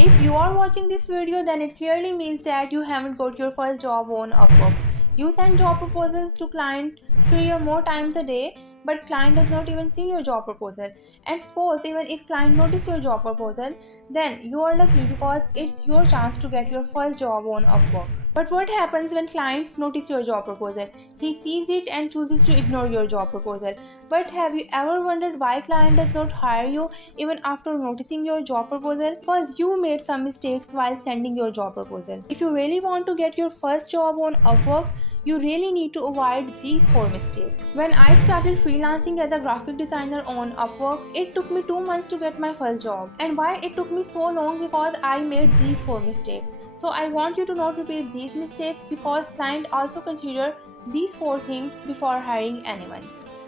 If you are watching this video, then it clearly means that you haven't got your first job on Upwork. You send job proposals to client 3 or more times a day, but client does not even see your job proposal. And suppose even if client notice your job proposal, then you are lucky because it's your chance to get your first job on Upwork. But what happens when client notice your job proposal? He sees it and chooses to ignore your job proposal. But have you ever wondered why client does not hire you even after noticing your job proposal? Because you made some mistakes while sending your job proposal. If you really want to get your first job on Upwork, you really need to avoid these 4 mistakes. When I started freelancing as a graphic designer on Upwork, it took me 2 months to get my first job. And why it took me so long? Because I made these 4 mistakes. So I want you to not repeat these mistakes because client also consider these 4 things before hiring anyone.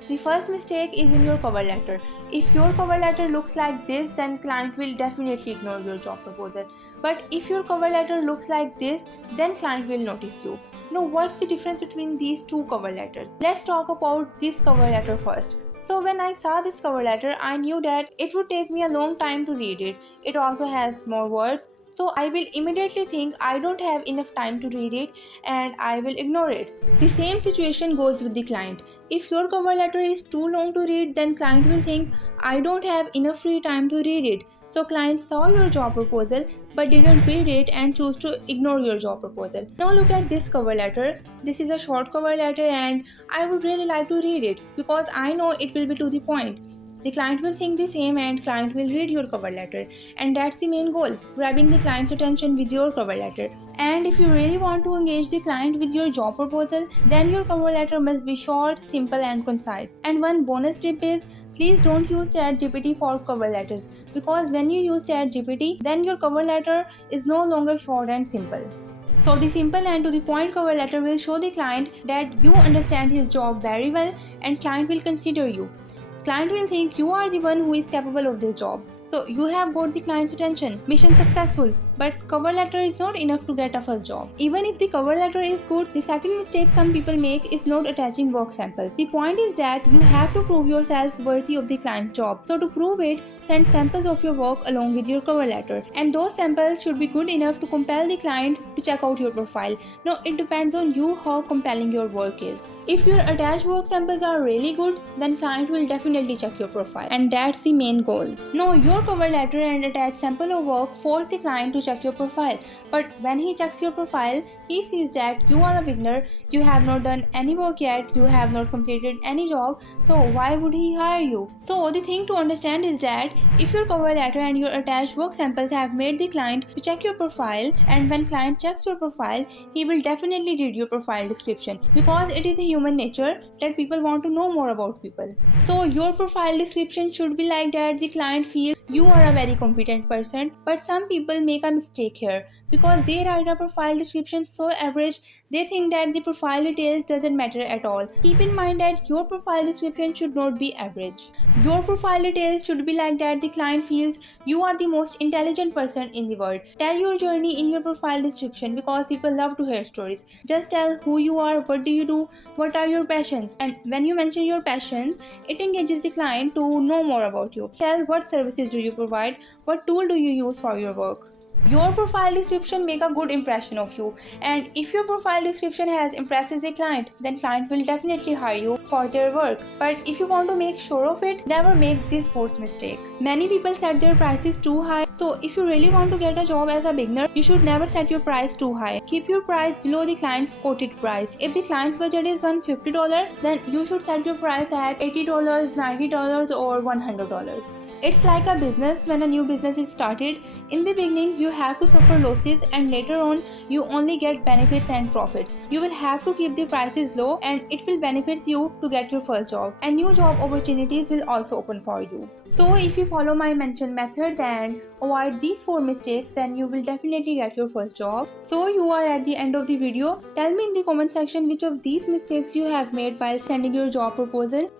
The first mistake is in your cover letter. If your cover letter looks like this, then client will definitely ignore your job proposal. But if your cover letter looks like this, then client will notice you. Now, what's the difference between these 2 cover letters? Let's talk about this cover letter first. So when I saw this cover letter, I knew that it would take me a long time to read it. It also has more words. So I will immediately think I don't have enough time to read it and I will ignore it. The same situation goes with the client. If your cover letter is too long to read, then client will think I don't have enough free time to read it. So client saw your job proposal but didn't read it and choose to ignore your job proposal. Now look at this cover letter. This is a short cover letter and I would really like to read it because I know it will be to the point. The client will think the same and client will read your cover letter, and that's the main goal, grabbing the client's attention with your cover letter. And if you really want to engage the client with your job proposal, then your cover letter must be short, simple and concise. And one bonus tip is, please don't use ChatGPT for cover letters because when you use ChatGPT, then your cover letter is no longer short and simple. So the simple and to the point cover letter will show the client that you understand his job very well and client will consider you. Client will think you are the one who is capable of this job. So you have got the client's attention. Mission successful. But cover letter is not enough to get a first job. Even if the cover letter is good, the second mistake some people make is not attaching work samples. The point is that you have to prove yourself worthy of the client's job. So to prove it, send samples of your work along with your cover letter. And those samples should be good enough to compel the client to check out your profile. Now it depends on you how compelling your work is. If your attached work samples are really good, then client will definitely check your profile. And that's the main goal. Now your cover letter and attached sample of work force the client to check your profile. But when he checks your profile, he sees that you are a beginner, you have not done any work yet, you have not completed any job, so why would he hire you? So the thing to understand is that if your cover letter and your attached work samples have made the client to check your profile, and when client checks your profile, he will definitely read your profile description because it is a human nature that people want to know more about people. So your profile description should be like that the client feels you are a very competent person. But some people make a mistake here because they write a profile description so average they think that the profile details doesn't matter at all. Keep in mind that your profile description should not be average. Your profile details should be like that the client feels you are the most intelligent person in the world. Tell your journey in your profile description because people love to hear stories. Just tell who you are, what do you do, what are your passions. And when you mention your passions, it engages the client to know more about you. Tell what services do you provide, what tool do you use for your work. Your profile description make a good impression of you, and if your profile description has impresses the client, then client will definitely hire you for their work. But if you want to make sure of it, never make this 4th mistake. Many people set their prices too high. So if you really want to get a job as a beginner, you should never set your price too high. Keep your price below the client's quoted price. If the client's budget is on $50, then you should set your price at $80, $90 or $100. It's like a business. When a new business is started, in the beginning you have to suffer losses and later on you only get benefits and profits. You will have to keep the prices low and it will benefit you to get your first job, and new job opportunities will also open for you. So if you follow my mentioned methods and avoid these 4 mistakes, then you will definitely get your first job. So you are at the end of the video. Tell me in the comment section which of these mistakes you have made while sending your job proposal.